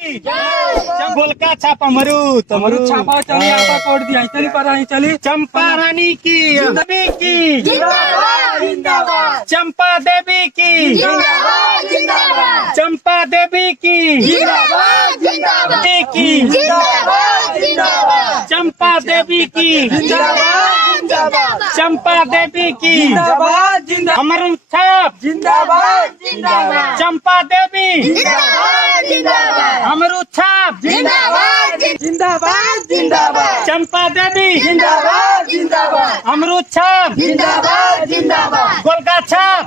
गोलका छाप अमरूद अमरूद छापा चली आपा कोड दिया चली पर आई चली चंपा रानी की देवी की जिंदाबाद जिंदाबाद चंपा देवी की जिंदाबाद जिंदाबाद चंपा देवी की जिंदाबाद जिंदाबाद की जिंदाबाद जिंदाबाद चंपा देवी की जिंदाबाद जिंदाबाद चंपा देवी की जिंदाबाद जिंदाबाद अमरूद छाप जिंदाबाद जिंदाबाद चंपा देवी जिंदाबाद जिंदाबाद अमरूद छाप जिंदाबाद जिंदाबाद जिंदाबाद चंपा देवी जिंदाबाद जिंदाबाद अमरूद छाप जिंदाबाद जिंदाबाद गोलका छाप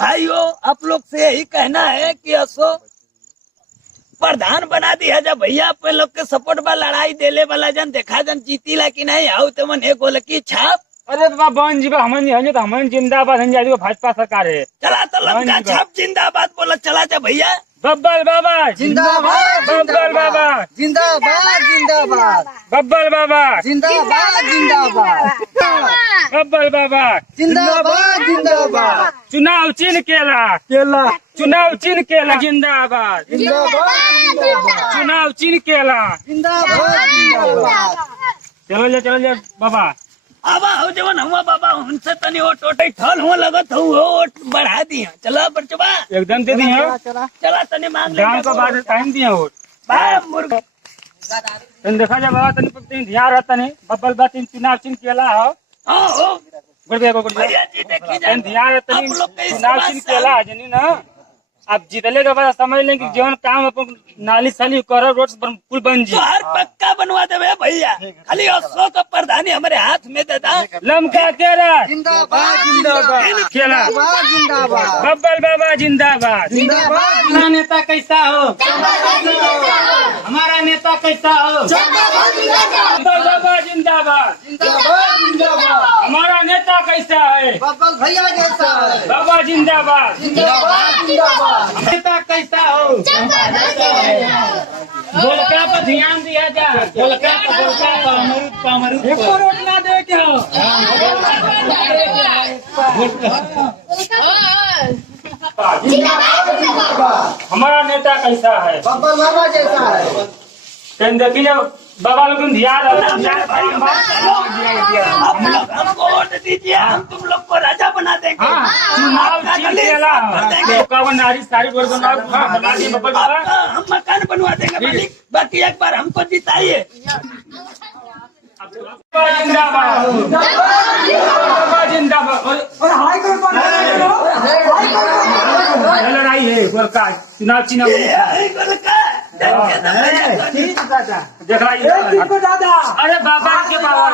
भाइयों आप लोग से यही कहना है कि असो प्रधान बना दिया जब भैया अपन लोग के सपोर्ट बा लड़ाई देले वाला जन देखा जन जीती ला कि नहीं आओ तो मन एक गोल की छाप। अरे बाबा बन जी हमन हंजे तो हमन जिंदाबाद हंजे आज भाजपा सरकार है चला तो लंका छाप जिंदाबाद बोला चला जा भैया बब्बल बाबा जिंदाबाद बब्बल बाबा जिंदाबाद जिंदाबाद बब्बल बाबा जिंदाबाद जिंदाबाद बब्बल बाबा जिंदाबाद जिंदाबाद चुनाव चिन्ह केला केला चुनाव चिन्ह केला जिंदाबाद जिंदाबाद चुनाव चिन्ह केला जिंदाबाद जिंदाबाद चलो जा बाबा आवा हो जवन हुआ बाबा उनसे तनी वोट वोटे ठल हुआ लगत हो वोट बढ़ा दिया चला बरचबा एकदम दे दी है चला तनी मांग ले गांव का बाद टाइम दिया वोट बा मुर्गा तन देखा जा बाबा तनी ध्यान रहता नहीं बब्बल बात चुनाव चिन्ह केला हो हां हो गुड़ भैया जी देखी तन ध्यान रहता आप लोग के चुनाव चिन्ह केला जनी ना अब जीतले के बाद समझ लें कि जीवन काम अपन नाली साली करो रोड पुल बन जी तो हर पक्का बनवा देवे भैया खाली असो का प्रधानी हमारे हाथ में देता लमका केरा जिंदाबाद जिंदाबाद केला जिंदाबाद बब्बल बाबा जिंदाबाद जिंदाबाद हमारा नेता कैसा हो हमारा नेता कैसा हो बब्बल बाबा जिंदाबाद जिंदाबाद जिंदाबाद हमारा नेता कैसा है बब्बल भैया जैसा है बाबा जिंदाबाद जिंदाबाद जिंदाबाद नेता कैसा हो गोलका पर ध्यान दिया जा गोलका पर अमरूद एको रोट ना दे के हो हमारा नेता कैसा है बब्बल बाबा जैसा है कहीं देखी जब बाबा लोग ध्यान हमको वोट दीजिए हम तुम लोग को राजा बना देंगे चुनाव चिन्ह केला लोकावन नारी सारी गोर बनाओ बना दी बब्बल बाबा हम मकान बनवा देंगे मालिक बाकी एक बार हमको जिताइए जिंदाबाद जिंदाबाद और हाई कोर्ट बना लड़ाई है गोलका चुनाव चिन्ह देख रही को दादा अरे बाबा के बाबा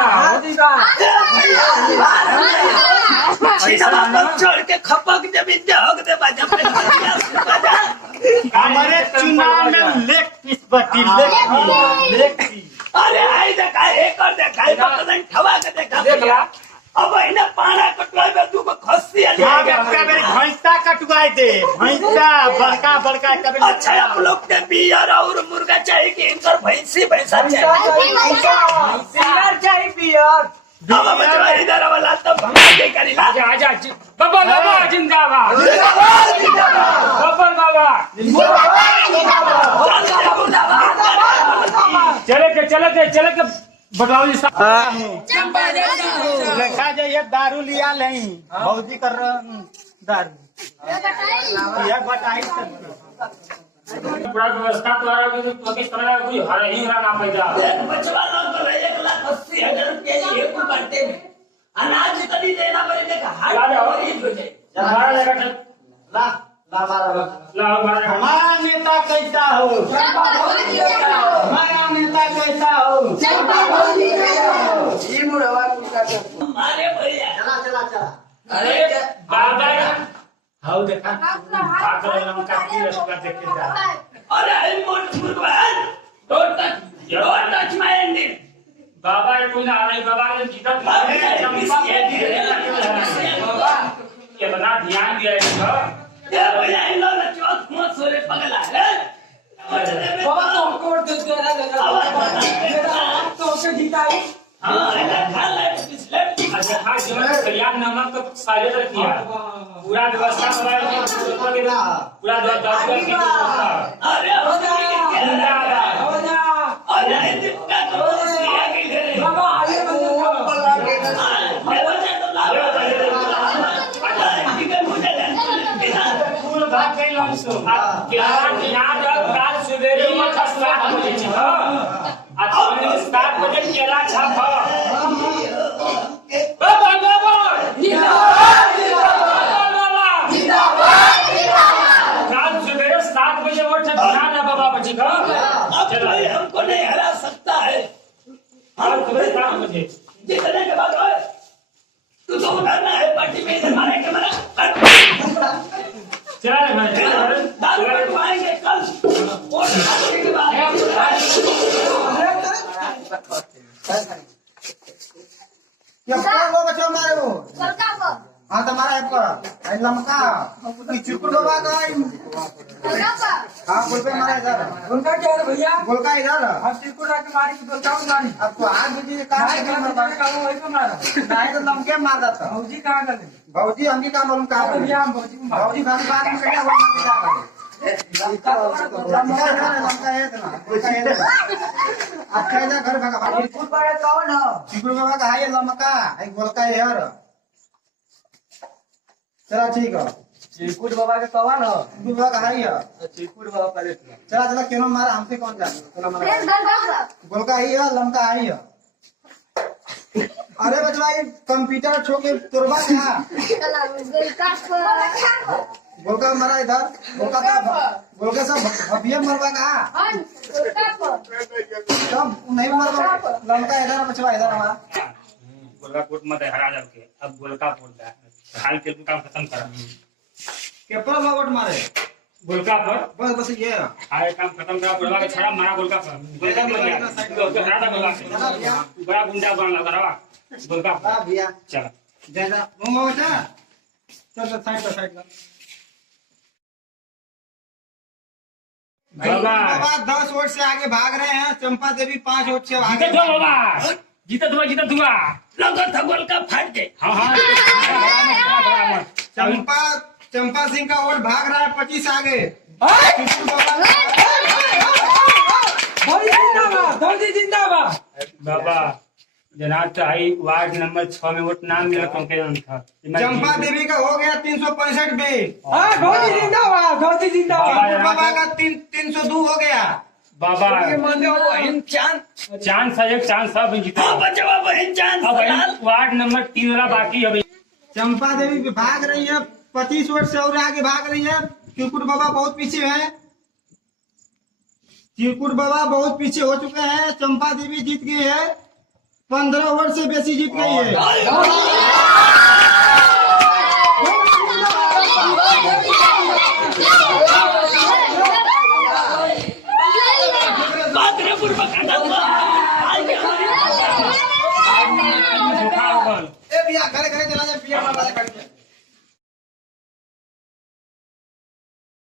छोड़ के खपक जमीन हक दे बाजा हमारे चुनाव में लेग पीस बटी लेग पीस अरे आई देखा एक और देखा बकदन ठवा के देखा अब इन्हें पाना कटवाए में तू को खस्सी है भैंसा कटवाए दे भैंसा बड़का बड़का अच्छा आप लोग के बियर और मुर्गा चाहिए कि इनकर भैंसी भैंसा चाहिए चाहिए बियर अब बचवा इधर वाला तो भंगा के करी ला आजा बब्बल बाबा जिंदाबाद जिंदाबाद जिंदाबाद बब्बल बाबा चले के बटवाली देखा जाइए दारू लिया नहीं भौजी कर दारू यह बताई पूरा व्यवस्था कोई हर ही रहना पैदा बचवा लोग 1,80,000 रुपया ये को बांटे में अनाज कभी देना पड़े देखा हाथ मरीज हो जाए हमारा जगह हमारा नेता कैसा हो हमारा नेता कैसा हो हमारे भैया अरे बाबा हाउ देखा लंका की रस्ता देखे जा अरे मोट मुर्गवान don't touch my ending बाबा ये कोई ना आ रही बाबा ने जीता कितना ध्यान दिया है ये भैया इन लोग चौथ मत सोरे पगला है बाबा तो कोर्ट दे दे तो के जिताई हां खा ले पिछले अच्छा खा जो कल्याण नमक तो साले तक किया पूरा व्यवस्था पूरा 10 अरे जिंदाबाद। हो जा अरे दीपिका तो सिया की दे रही। बाबा आगे मंदिर का फूल भाग गई लंसो केला नाद काल सवेरे मत 7 बजे छ आ 7 बजे केला छाप बाबा बाबा जिंदाबाद जिंदाबाद जिंदाबाद काल सवेरे 7 बजे उठ ध्यान है बाबा बची का अब कोई हमको नहीं हरा सकता है। काल सवेरे 7 बजे जीतने के बाद ओए, तू तो उठाना है पार्टी में इधर मारे के मारा चला रे भाई दारू पटवाएंगे कल वोट डालने के बाद। क्या कौन लोग बच्चों मारे हो? सरकार को हाँ तुम्हारा है पर आई लमका चिकुर बाबा का सरकार को हाँ गोल पे मारा इधर उनका क्या है भैया गोल का इधर अब त्रिपुरा की मारी की बोलता हूँ मारी अब तो आज भी कहाँ से मारा वही को मारा नहीं तो लमके मार देता भौजी कहाँ गए भाजी हम भी काम मालूम कहाँ पर भैया हम भौजी को मारा भाजी खाली बात में क्या हुआ लमका है इतना अच्छा इधर घर भागा भाजी फुट पड़े कौन है चिकुर बाबा का है लमका एक गोल का है यार चला ठीक है चिरकुट बाबा के कौन है चिकुर बाबा का है यार चिरकुट बाबा पहले चला चला क्यों मारा हमसे कौन जाने प्रेस गंगा गोल का है लमका है अरे बचवा ये कंप्यूटर छो के तोड़वा कहा चला गलका को गोल का मारा इधर गोल का सब भबिया मरवा कहा हन सरकार को सब नहीं मरवा लमका इधर बचवा इधर हमारा गोलका कोट मत हरा जा के अब गोलका कोट दा हाल के काम खत्म कर के पर बावट मारे गोलका पर बस बस ये हाल काम खत्म करा गोलका के छड़ा मारा गोलका पर गोलका मर गया तो हरा दा गोलका से बड़ा गुंडा बन लगा रहा गोलका पर हां भैया चल जैसा मुंह बचा चल साइड बाबा बाबा 10 वोट से आगे भाग रहे हैं चंपा देवी 5 वोट से आगे जीतत हुआ बाबा जीतत हुआ लगा था गोल का फाट गए। हाँ हाँ चंपा सिंह का वोट भाग रहा है 25 आगे भौजी जिंदाबाद बाबा जनाब चाही वार्ड नंबर 6 में वोट नाम मिला तुमके था चंपा देवी का हो गया 365 बे हाँ भौजी जिंदाबाद भौजी जिंदाबाद चंपा बाबा का 302 हो गया बाबा चांद चांद सा एक चांद सब जीता हाँ बचवा बहन चांद अब वार्ड नंबर 3 वाला बाकी है अभी चंपा देवी भाग रही है 25 वोट से और आगे भाग रही है चिरकुट बाबा बहुत पीछे है चिरकुट बाबा बहुत पीछे हो चुके हैं चंपा देवी जीत गई है 15 वोट से बेसी जीत गई है धोखा हो गल ए भैया घरे घरे चला जाए पिया वाला करके